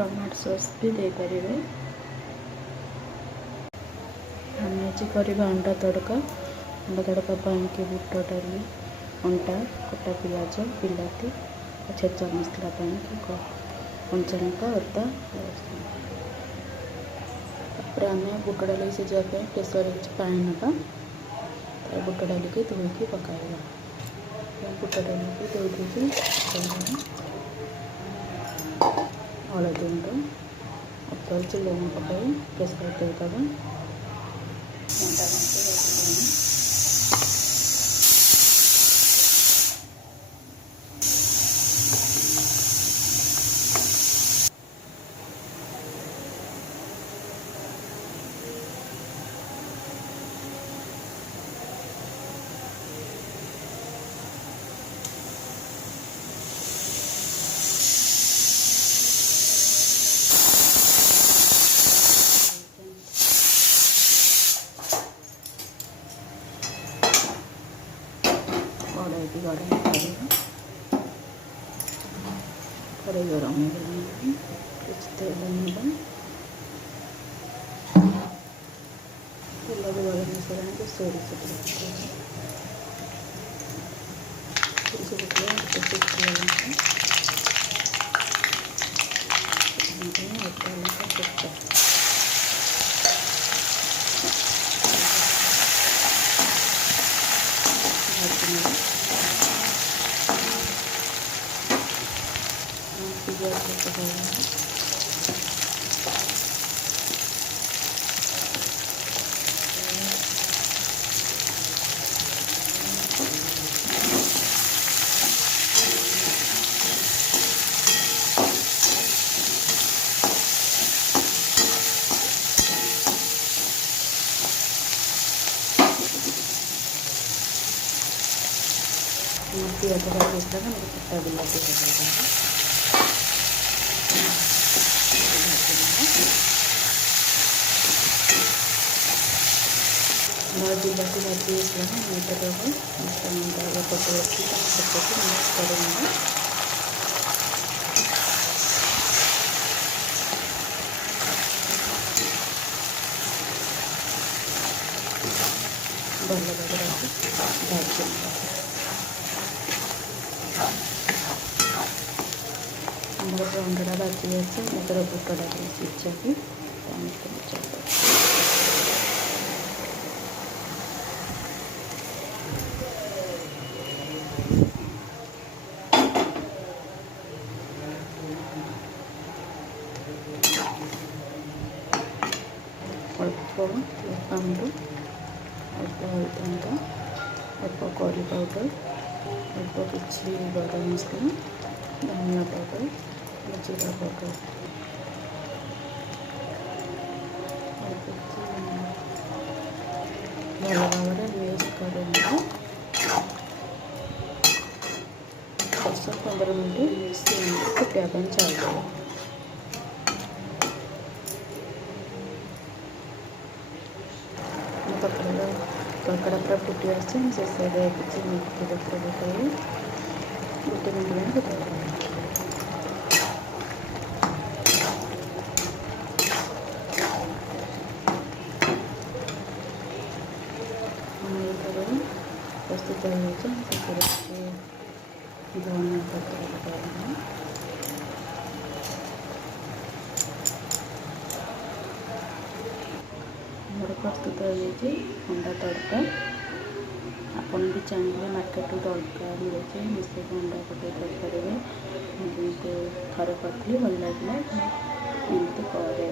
Tomato sauce भी दे पारे। हम आज करवा अंडा तड़का। अंडा तड़का पाई बुट डाली अंडा कटा पिज बिलाती छेचा मसला कंचा लंका अदा तापर आम बुट डाली सीझापी प्रेसर पा ना बुट डाल के धोईकी पकाइबा। बुट डाल के धोई हलदी गुंड अचार लुण पकाई प्रेसर देदेबा। कड़ाई गरम कुछ तेल तेल भी गरम मिसाला तो सोरिष पियाज भाजी कट्टा बिलाती बिलाती भाजी मसला पकड़ मिक्स करेंगे। भल भाजी अंडा भाजी अच्छे बुट डाली सीझा की अल्प पाउंड अल्प हल्दी अल्प करी पाउडर अल्प किसी गरम मसला धनिया पाउडर जीरा पाउडर भल भाव मिक्स करेंगे। 10-15 मिनट फुटा चलो। तड़का पूरा फुटी आसे शेष किसी मेथी पत्र पकाई गोटे मिनट फुटाई प्रस्तुत हो धनिया पत्र पकाई मोर प्रस्तुत हो अंडा तड़का। आपन भी चाहिए मार्केट तड़का मिले मिसे अंडा पकड़ करेंगे। थरे करती भल लगे एमती करे।